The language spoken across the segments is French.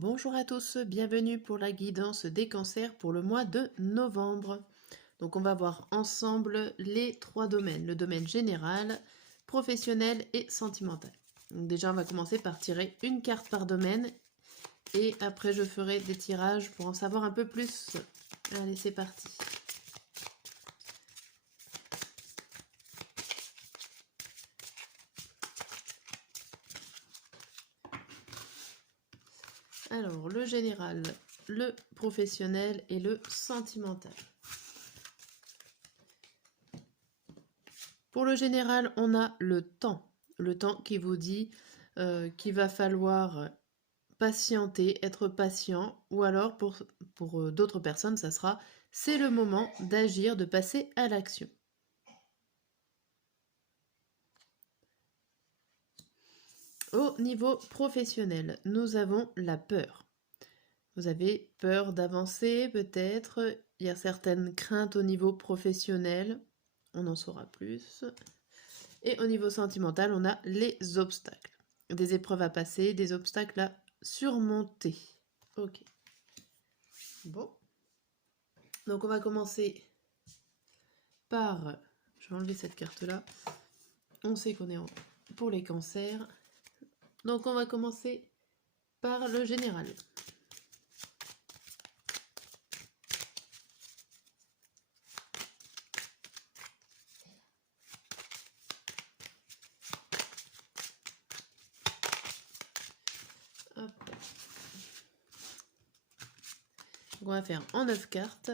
Bonjour à tous, bienvenue pour la guidance des cancers pour le mois de novembre. Donc on va voir ensemble les trois domaines, le domaine général, professionnel et sentimental. Donc déjà on va commencer par tirer une carte par domaine et après je ferai des tirages pour en savoir un peu plus. Allez, c'est parti. Alors le général, le professionnel et le sentimental. Pour le général, on a le temps qui vous dit qu'il va falloir patienter, être patient, ou alors pour d'autres personnes, ça sera c'est le moment d'agir, de passer à l'action. Au niveau professionnel, nous avons la peur. Vous avez peur d'avancer peut-être, il y a certaines craintes au niveau professionnel, on en saura plus. Et au niveau sentimental, on a les obstacles. Des épreuves à passer, des obstacles à surmonter. Ok. Bon. Donc on va commencer par... Je vais enlever cette carte-là. On sait qu'on est pour les cancers. Donc on va commencer par le général. Hop. On va faire en 9 cartes.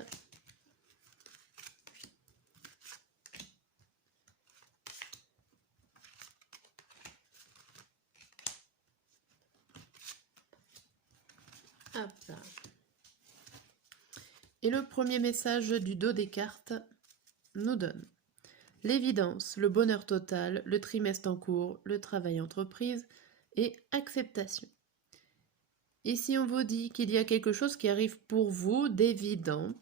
Hop là. Et le premier message du dos des cartes nous donne l'évidence, le bonheur total, le trimestre en cours, le travail entreprise et acceptation. Ici, on vous dit qu'il y a quelque chose qui arrive pour vous d'évident,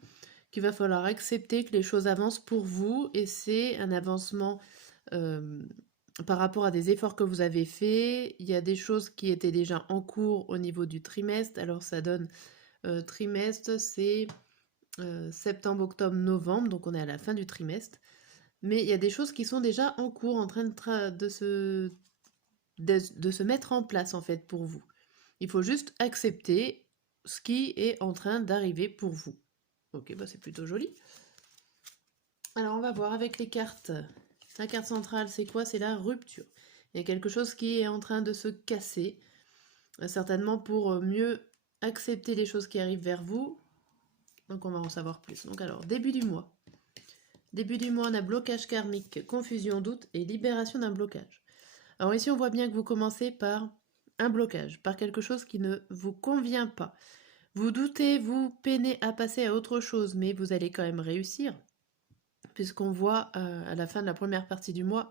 qu'il va falloir accepter que les choses avancent pour vous et c'est un avancement par rapport à des efforts que vous avez faits. Il y a des choses qui étaient déjà en cours au niveau du trimestre. Alors ça donne trimestre, c'est septembre, octobre, novembre, donc on est à la fin du trimestre. Mais il y a des choses qui sont déjà en cours, en train de se mettre en place en fait pour vous. Il faut juste accepter ce qui est en train d'arriver pour vous. Ok, bah c'est plutôt joli. Alors on va voir avec les cartes. La carte centrale, c'est quoi? C'est la rupture. Il y a quelque chose qui est en train de se casser, certainement pour mieux accepter les choses qui arrivent vers vous. Donc on va en savoir plus. Donc alors, début du mois. Début du mois, on a blocage karmique, confusion, doute et libération d'un blocage. Alors ici, on voit bien que vous commencez par un blocage, par quelque chose qui ne vous convient pas. Vous doutez, vous peinez à passer à autre chose, mais vous allez quand même réussir, puisqu'on voit à la fin de la première partie du mois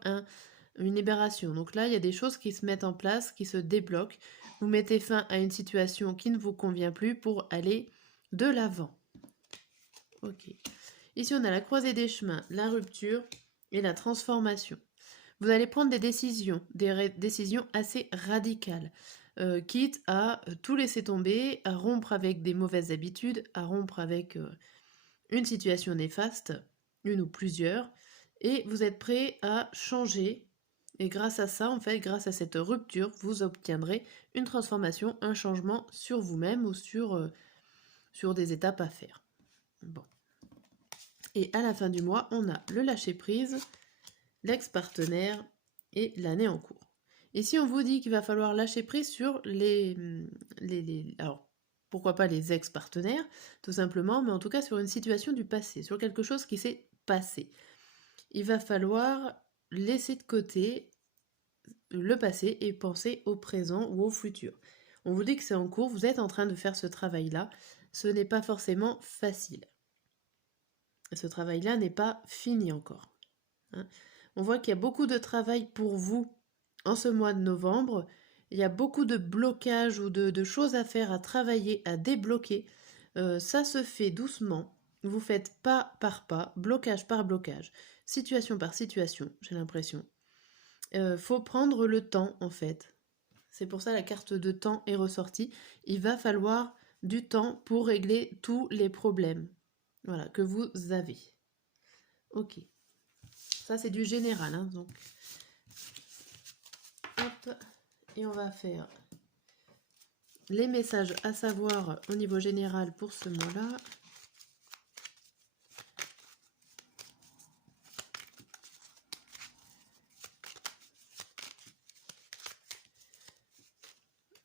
une libération. Donc là, il y a des choses qui se mettent en place, qui se débloquent. Vous mettez fin à une situation qui ne vous convient plus pour aller de l'avant. Ok. Ici, on a la croisée des chemins, la rupture et la transformation. Vous allez prendre des décisions assez radicales, quitte à tout laisser tomber, à rompre avec des mauvaises habitudes, à rompre avec une situation néfaste, une ou plusieurs, et vous êtes prêt à changer. Et grâce à ça, en fait, grâce à cette rupture, vous obtiendrez une transformation, un changement sur vous-même ou sur des étapes à faire. Bon. Et à la fin du mois, on a le lâcher-prise, l'ex-partenaire et l'année en cours. Ici, on vous dit qu'il va falloir lâcher prise sur alors, pourquoi pas les ex-partenaires, tout simplement, mais en tout cas sur une situation du passé, sur quelque chose qui s'est passé. Il va falloir laisser de côté le passé et penser au présent ou au futur. On vous dit que c'est en cours, vous êtes en train de faire ce travail-là. Ce n'est pas forcément facile. Ce travail-là n'est pas fini encore. Hein. On voit qu'il y a beaucoup de travail pour vous en ce mois de novembre. Il y a beaucoup de blocages ou de choses à faire, à travailler, à débloquer. Ça se fait doucement. Vous faites pas par pas, blocage par blocage, situation par situation, j'ai l'impression. Faut prendre le temps, en fait. C'est pour ça la carte de temps est ressortie. Il va falloir du temps pour régler tous les problèmes, voilà, que vous avez. Ok. Ça, c'est du général, hein, donc. Hop. Et on va faire les messages à savoir au niveau général pour ce mois-là.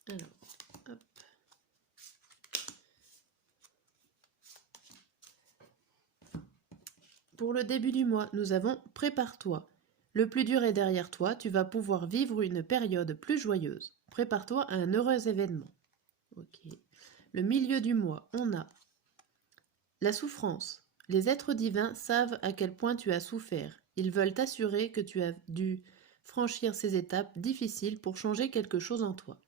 Alors, hop. Pour le début du mois, nous avons prépare-toi. Le plus dur est derrière toi, tu vas pouvoir vivre une période plus joyeuse. Prépare-toi à un heureux événement. Ok. Le milieu du mois, on a la souffrance. Les êtres divins savent à quel point tu as souffert. Ils veulent t'assurer que tu as dû franchir ces étapes difficiles pour changer quelque chose en toi.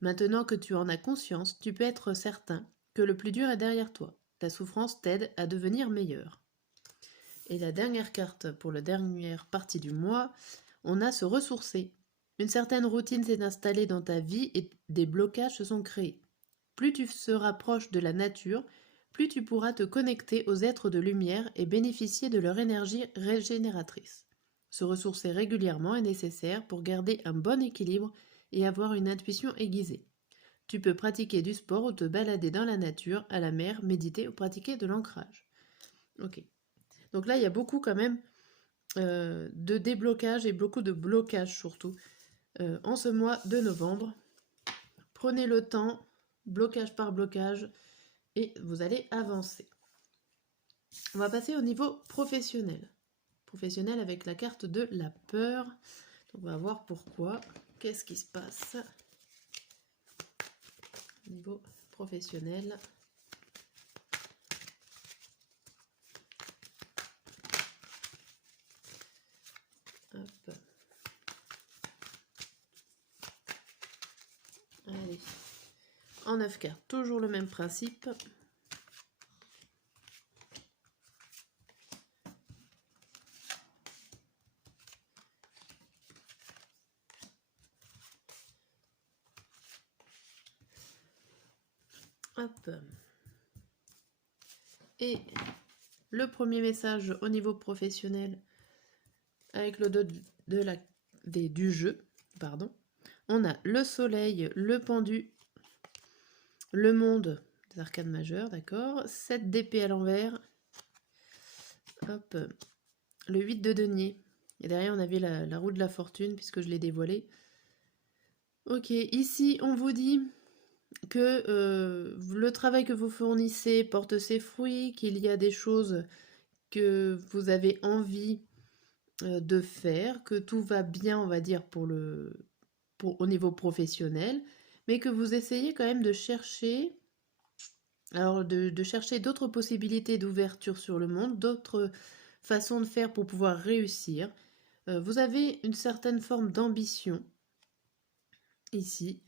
Maintenant que tu en as conscience, tu peux être certain que le plus dur est derrière toi. Ta souffrance t'aide à devenir meilleur. Et la dernière carte pour la dernière partie du mois, on a se ressourcer. Une certaine routine s'est installée dans ta vie et des blocages se sont créés. Plus tu seras proche de la nature, plus tu pourras te connecter aux êtres de lumière et bénéficier de leur énergie régénératrice. Se ressourcer régulièrement est nécessaire pour garder un bon équilibre et avoir une intuition aiguisée. Tu peux pratiquer du sport ou te balader dans la nature, à la mer, méditer ou pratiquer de l'ancrage. Ok. Donc là, il y a beaucoup quand même de déblocage et beaucoup de blocage surtout en ce mois de novembre. Prenez le temps, blocage par blocage, et vous allez avancer. On va passer au niveau professionnel. Professionnel avec la carte de la peur. Donc on va voir pourquoi. Qu'est-ce qui se passe au niveau professionnel. Hop. Allez. En 9 cartes, toujours le même principe. Hop. Et le premier message au niveau professionnel avec le dos du jeu, pardon. On a le soleil, le pendu, le monde des arcades majeures, d'accord. 7 d'épée à l'envers. Hop. Le 8 de denier. Et derrière, on avait la roue de la fortune, puisque je l'ai dévoilée. Ok, ici, on vous dit que le travail que vous fournissez porte ses fruits, qu'il y a des choses que vous avez envie de faire, que tout va bien, on va dire, au niveau professionnel, mais que vous essayez quand même de chercher, alors de chercher d'autres possibilités d'ouverture sur le monde, d'autres façons de faire pour pouvoir réussir. Vous avez une certaine forme d'ambition ici.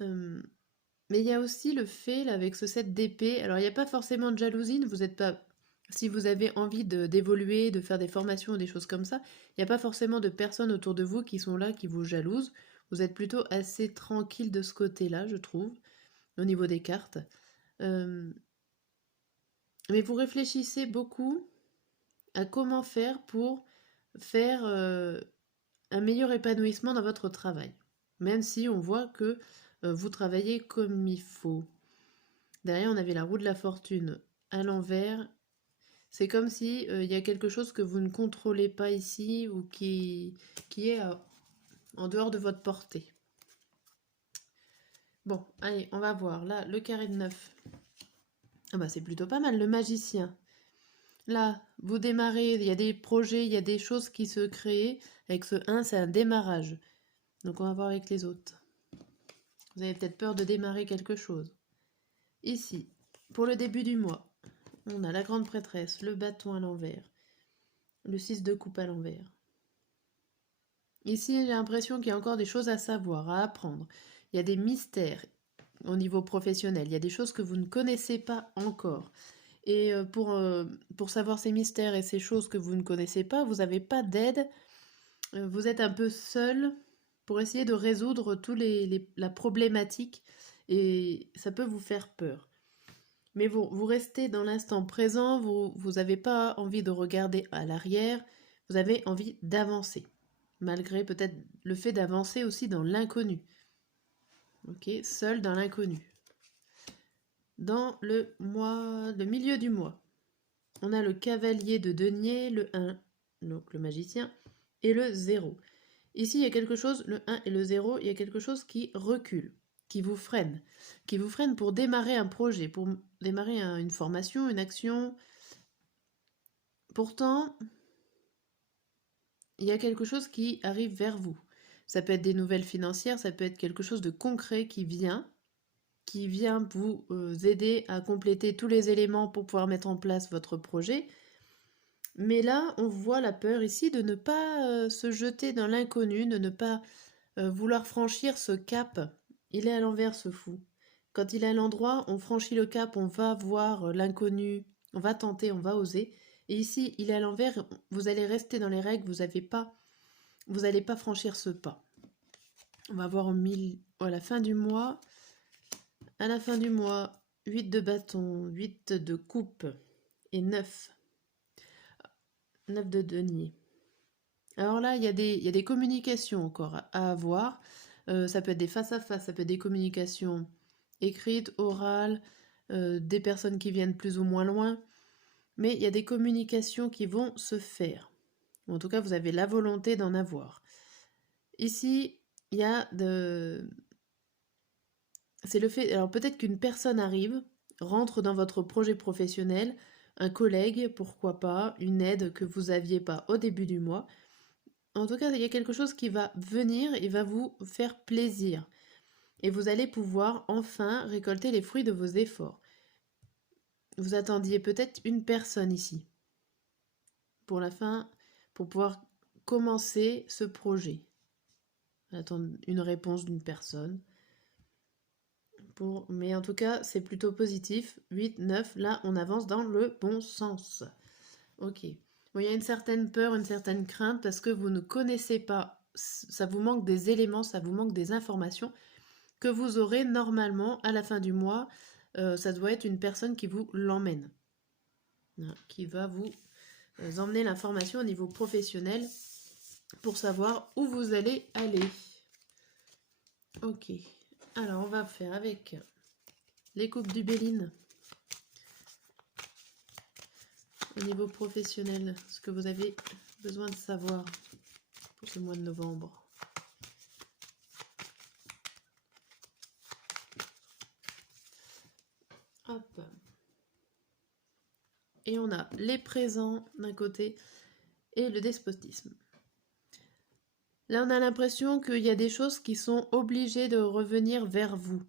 Mais il y a aussi le fait, là, avec ce 7 d'épée, alors il n'y a pas forcément de jalousie, vous n'êtes pas... Si vous avez envie d'évoluer, de faire des formations ou des choses comme ça, il n'y a pas forcément de personnes autour de vous qui sont là, qui vous jalousent. Vous êtes plutôt assez tranquille de ce côté-là, je trouve, au niveau des cartes. Mais vous réfléchissez beaucoup à comment faire pour faire un meilleur épanouissement dans votre travail. Même si on voit que vous travaillez comme il faut. Derrière, on avait la roue de la fortune à l'envers. C'est comme si il y a quelque chose que vous ne contrôlez pas ici ou qui est en dehors de votre portée. Bon, allez, on va voir. Là, le carré de 9. Ah bah, c'est plutôt pas mal, le magicien. Là, vous démarrez, il y a des projets, il y a des choses qui se créent. Avec ce 1, c'est un démarrage. Donc on va voir avec les autres. Vous avez peut-être peur de démarrer quelque chose. Ici, pour le début du mois, on a la grande prêtresse, le bâton à l'envers, le 6 de coupe à l'envers. Ici, j'ai l'impression qu'il y a encore des choses à savoir, à apprendre. Il y a des mystères au niveau professionnel. Il y a des choses que vous ne connaissez pas encore. Et pour savoir ces mystères et ces choses que vous ne connaissez pas, vous n'avez pas d'aide. Vous êtes un peu seul pour essayer de résoudre la problématique et ça peut vous faire peur. Mais vous restez dans l'instant présent, vous n'avez pas envie de regarder à l'arrière, vous avez envie d'avancer, malgré peut-être le fait d'avancer aussi dans l'inconnu. Ok, seul dans l'inconnu. Dans le milieu du mois, on a le cavalier de denier, le 1, donc le magicien, et le 0. Ici, il y a quelque chose, le 1 et le 0, il y a quelque chose qui recule, qui vous freine pour démarrer un projet, pour démarrer une formation, une action. Pourtant, il y a quelque chose qui arrive vers vous. Ça peut être des nouvelles financières, ça peut être quelque chose de concret qui vient vous aider à compléter tous les éléments pour pouvoir mettre en place votre projet. Mais là, on voit la peur ici de ne pas se jeter dans l'inconnu, de ne pas vouloir franchir ce cap. Il est à l'envers, ce fou. Quand il est à l'endroit, on franchit le cap, on va voir l'inconnu, on va tenter, on va oser. Et ici, il est à l'envers, vous allez rester dans les règles, vous n'allez pas franchir ce pas. On va voir à la fin du mois. À la fin du mois, 8 de bâton, 8 de coupe et 9. 9 de denier. Alors là, il y a des communications encore à avoir. Ça peut être des face-à-face, ça peut être des communications écrites, orales, des personnes qui viennent plus ou moins loin. Mais il y a des communications qui vont se faire. En tout cas, vous avez la volonté d'en avoir. Ici, il y a c'est le fait... Alors peut-être qu'une personne arrive, rentre dans votre projet professionnel, un collègue, pourquoi pas, une aide que vous n'aviez pas au début du mois. En tout cas, il y a quelque chose qui va venir et va vous faire plaisir. Et vous allez pouvoir enfin récolter les fruits de vos efforts. Vous attendiez peut-être une personne ici pour la fin, pour pouvoir commencer ce projet. Attendre une réponse d'une personne. Mais en tout cas, c'est plutôt positif. 8, 9, là, on avance dans le bon sens. Ok. Bon, il y a une certaine peur, une certaine crainte parce que vous ne connaissez pas, ça vous manque des éléments, ça vous manque des informations que vous aurez normalement à la fin du mois. Ça doit être une personne qui vous l'emmène, qui va vous emmener l'information au niveau professionnel pour savoir où vous allez aller. Ok. Alors, on va faire avec les coupes du Béline. Au niveau professionnel, ce que vous avez besoin de savoir pour ce mois de novembre. Hop. Et on a les présents d'un côté et le despotisme. Là, on a l'impression qu'il y a des choses qui sont obligées de revenir vers vous.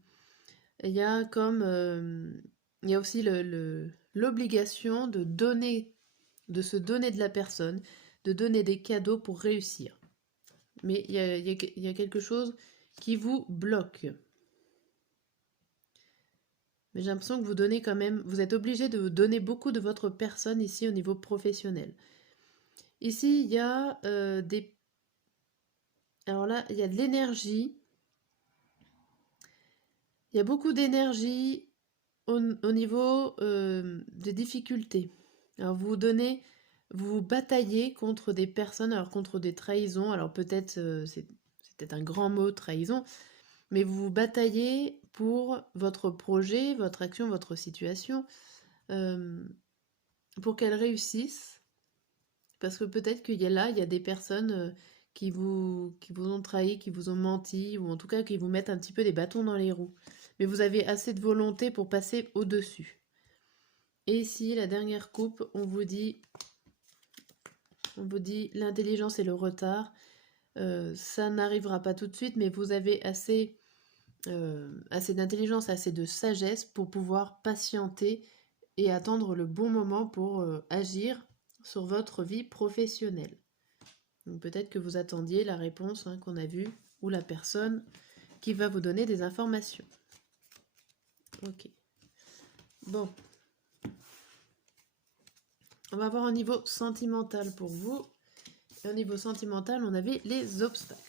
Il y a il y a aussi l'obligation de se donner de la personne, de donner des cadeaux pour réussir. Mais il y a quelque chose qui vous bloque. Mais j'ai l'impression que vous donnez quand même, vous êtes obligé de donner beaucoup de votre personne ici au niveau professionnel. Ici, il y a alors là, il y a de l'énergie. Il y a beaucoup d'énergie au niveau des difficultés. Alors vous bataillez contre des personnes, alors contre des trahisons, alors peut-être c'est peut-être un grand mot, trahison, mais vous bataillez pour votre projet, votre action, votre situation, pour qu'elle réussisse, parce que peut-être qu'il y a des personnes qui vous ont trahi, qui vous ont menti, ou en tout cas qui vous mettent un petit peu des bâtons dans les roues. Mais vous avez assez de volonté pour passer au-dessus. Et ici, la dernière coupe, on vous dit l'intelligence et le retard. Ça n'arrivera pas tout de suite, mais vous avez assez d'intelligence, assez de sagesse pour pouvoir patienter et attendre le bon moment pour agir sur votre vie professionnelle. Donc peut-être que vous attendiez la réponse qu'on a vue ou la personne qui va vous donner des informations. Ok. Bon. On va voir au niveau sentimental pour vous. Et au niveau sentimental, on avait les obstacles.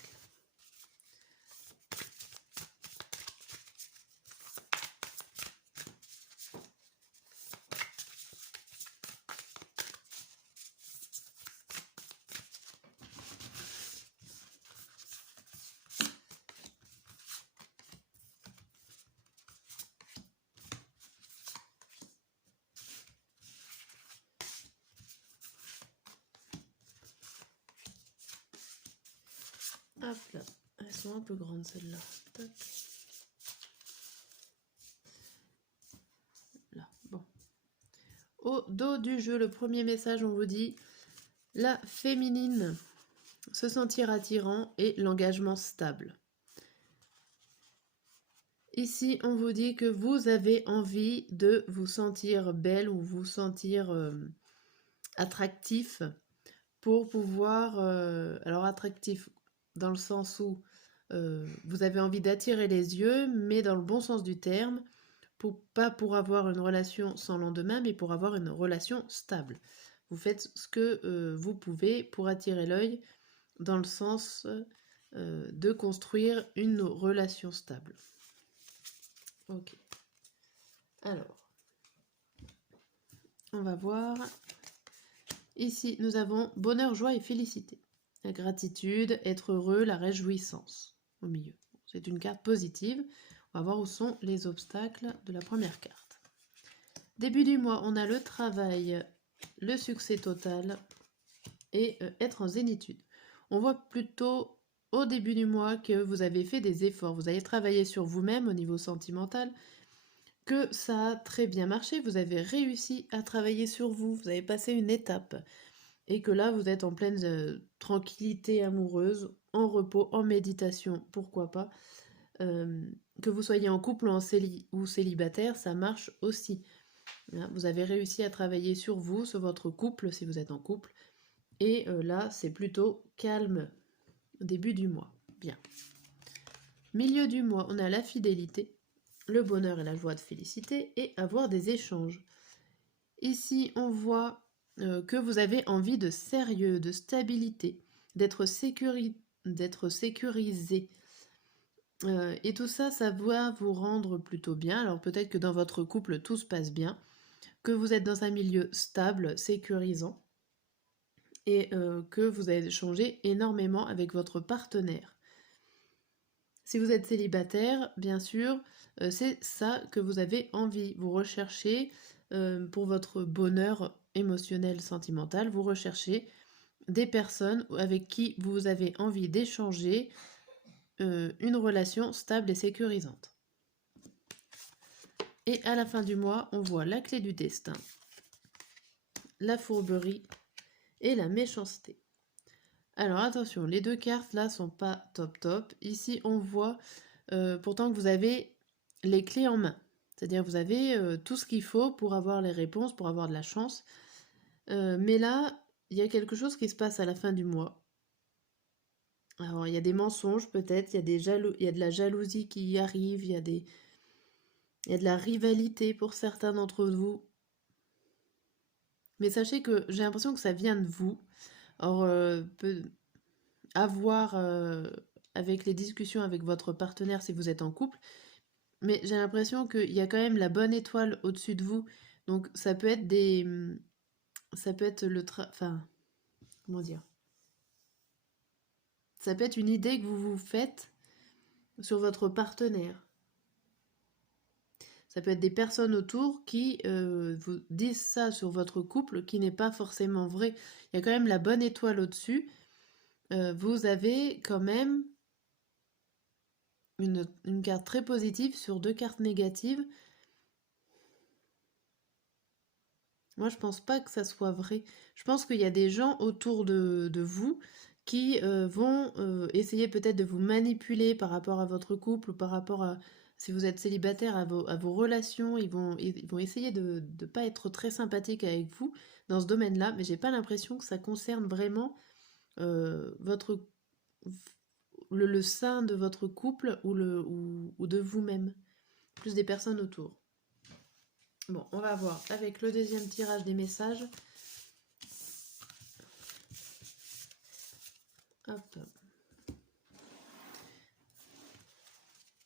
Hop là, elles sont un peu grandes celles-là. Tac. Là, bon. Au dos du jeu, le premier message, on vous dit la féminine, se sentir attirant et l'engagement stable. Ici, on vous dit que vous avez envie de vous sentir belle ou vous sentir attractif pour pouvoir... alors attractif dans le sens où vous avez envie d'attirer les yeux, mais dans le bon sens du terme, pas pour avoir une relation sans lendemain, mais pour avoir une relation stable. Vous faites ce que vous pouvez pour attirer l'œil dans le sens de construire une relation stable. Ok. Alors, on va voir. Ici, nous avons bonheur, joie et félicité. La gratitude, être heureux, la réjouissance au milieu. C'est une carte positive. On va voir où sont les obstacles de la première carte. Début du mois, on a le travail, le succès total et être en zénitude. On voit plutôt au début du mois que vous avez fait des efforts. Vous avez travaillé sur vous-même au niveau sentimental, que ça a très bien marché. Vous avez réussi à travailler sur vous. Vous avez passé une étape. Et que là, vous êtes en pleine tranquillité amoureuse, en repos, en méditation, pourquoi pas. Que vous soyez en couple ou célibataire, ça marche aussi. Vous avez réussi à travailler sur vous, sur votre couple, si vous êtes en couple. Et là, c'est plutôt calme au début du mois. Bien. Milieu du mois, on a la fidélité, le bonheur et la joie de féliciter et avoir des échanges. Ici, on voit que vous avez envie de sérieux, de stabilité, d'être sécurisé. Et tout ça, ça va vous rendre plutôt bien. Alors peut-être que dans votre couple, tout se passe bien, que vous êtes dans un milieu stable, sécurisant, et que vous avez échangé énormément avec votre partenaire. Si vous êtes célibataire, bien sûr, c'est ça que vous avez envie. Vous recherchez, pour votre bonheur émotionnel, sentimental, vous recherchez des personnes avec qui vous avez envie d'échanger une relation stable et sécurisante. Et à la fin du mois, on voit la clé du destin, la fourberie et la méchanceté. Alors attention, les deux cartes là sont pas top. Ici, on voit pourtant que vous avez les clés en main. C'est-à-dire que vous avez tout ce qu'il faut pour avoir les réponses, pour avoir de la chance. Mais là, il y a quelque chose qui se passe à la fin du mois. Alors, il y a des mensonges peut-être, il y a de la jalousie qui y arrive, il y a de la rivalité pour certains d'entre vous. Mais sachez que j'ai l'impression que ça vient de vous. Or, avoir avec les discussions avec votre partenaire si vous êtes en couple, mais j'ai l'impression qu'il y a quand même la bonne étoile au-dessus de vous. Donc, ça peut être ça peut être enfin, comment dire? Ça peut être une idée que vous vous faites sur votre partenaire. Ça peut être des personnes autour qui vous disent ça sur votre couple, qui n'est pas forcément vrai. Il y a quand même la bonne étoile au-dessus. Vous avez quand même une carte très positive sur deux cartes négatives. Moi, je pense pas que ça soit vrai. Je pense qu'il y a des gens autour de vous qui vont essayer peut-être de vous manipuler par rapport à votre couple ou par rapport à, si vous êtes célibataire, à vos relations. Ils vont essayer de ne pas être très sympathiques avec vous dans ce domaine-là, mais j'ai pas l'impression que ça concerne vraiment le sein de votre couple ou de vous-même. Plus des personnes autour. Bon, on va voir avec le deuxième tirage des messages. Hop.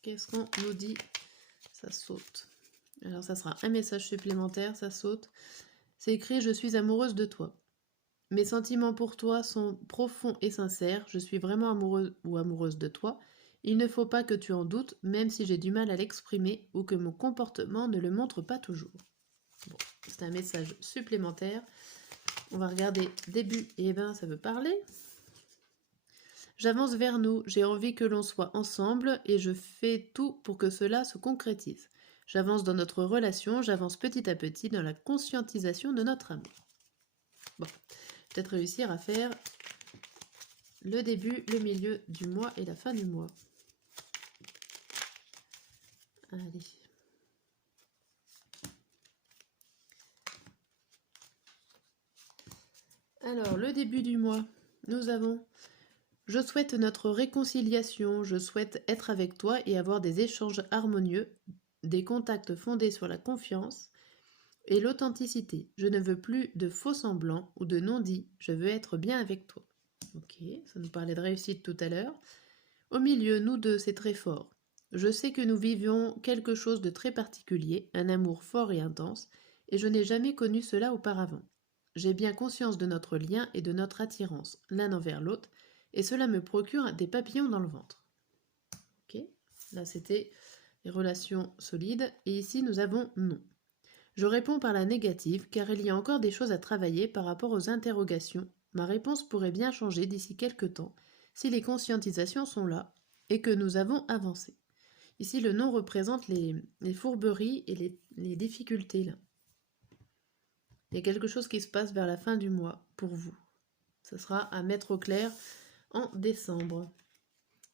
Qu'est-ce qu'on nous dit? Ça saute. Alors ça sera un message supplémentaire, ça saute. C'est écrit « Je suis amoureuse de toi. Mes sentiments pour toi sont profonds et sincères. Je suis vraiment amoureuse ou amoureuse de toi. Il ne faut pas que tu en doutes, même si j'ai du mal à l'exprimer ou que mon comportement ne le montre pas toujours. » Bon, c'est un message supplémentaire. On va regarder début, et ben ça veut parler. J'avance vers nous, j'ai envie que l'on soit ensemble et je fais tout pour que cela se concrétise. J'avance dans notre relation, j'avance petit à petit dans la conscientisation de notre amour. Bon, peut-être réussir à faire le début, le milieu du mois et la fin du mois. Allez. Alors, le début du mois, nous avons « Je souhaite notre réconciliation, je souhaite être avec toi et avoir des échanges harmonieux, des contacts fondés sur la confiance et l'authenticité. Je ne veux plus de faux semblants ou de non-dits, je veux être bien avec toi. » Ok, ça nous parlait de réussite tout à l'heure. Au milieu, nous deux, c'est très fort. Je sais que nous vivions quelque chose de très particulier, un amour fort et intense, et je n'ai jamais connu cela auparavant. J'ai bien conscience de notre lien et de notre attirance l'un envers l'autre, et cela me procure des papillons dans le ventre. Ok, là c'était les relations solides, et ici nous avons non. Je réponds par la négative, car il y a encore des choses à travailler par rapport aux interrogations. Ma réponse pourrait bien changer d'ici quelque temps, si les conscientisations sont là, et que nous avons avancé. Ici, le non représente les fourberies et les difficultés. Là. Il y a quelque chose qui se passe vers la fin du mois pour vous. Ce sera à mettre au clair en décembre.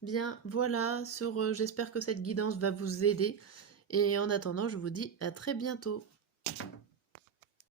Bien, voilà, j'espère que cette guidance va vous aider. Et en attendant, je vous dis à très bientôt.